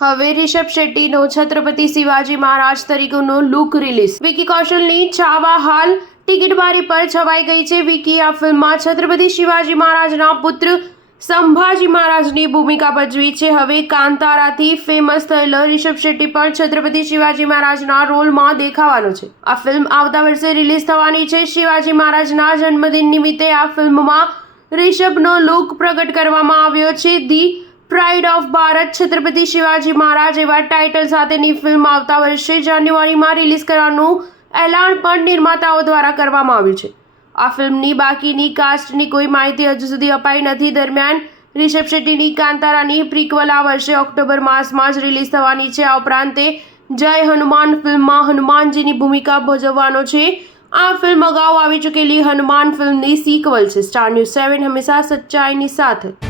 હવે રિષભ શેટ્ટીનો છત્રપતિ શિવાજી મહારાજ તરીકેનો look release. Vicky કૌશલની ચાહવા હાલ ટિકિટ બારી પર છવાઈ ગઈ છે। વિકી આ ફિલ્મમાં છત્રપતિ શિવાજી મહારાજના પુત્ર સંભાજી મહારાજની ભૂમિકા ભજવી છે। હવે કાંતારાથી ફેમસ થયેલો રિષભ શેટ્ટી પણ છત્રપતિ શિવાજી મહારાજના રોલમાં દેખાવાનો છે। આ ફિલ્મ આવતા વર્ષે રિલીઝ થવાની છે। શિવાજી મહારાજના જન્મદિન નિમિત્તે આ ફિલ્મમાં રિષભનો લુક પ્રગટ કરવામાં આવ્યો છે। The pride of Bharat Chhatrapati Shivaji Maharaj એવા ટાઇટલ સાથેની ફિલ્મ આવતા વર્ષે જાન્યુઆરીમાં રિલીઝ કરવાનું એલાન પણ નિર્માતાઓ દ્વારા કરવામાં આવ્યું છે। આ ફિલ્મની બાકીની કાસ્ટની કોઈ માહિતી હજુ સુધી અપાઈ નથી। દરમિયાન રિષભ શેટ્ટીની કાંતારાની પ્રિક્વલ આ વર્ષે ઓક્ટોબર માસમાં જ રિલીઝ થવાની છે। આ ઉપરાંત તે જય હનુમાન ફિલ્મમાં હનુમાનજીની ભૂમિકા ભજવવાનો છે। આ ફિલ્મ અગાઉ આવી ચૂકેલી હનુમાન ફિલ્મની સિક્વલ છે। સ્ટાર ન્યૂઝ 7 હંમેશા સચ્ચાઈની સાથે।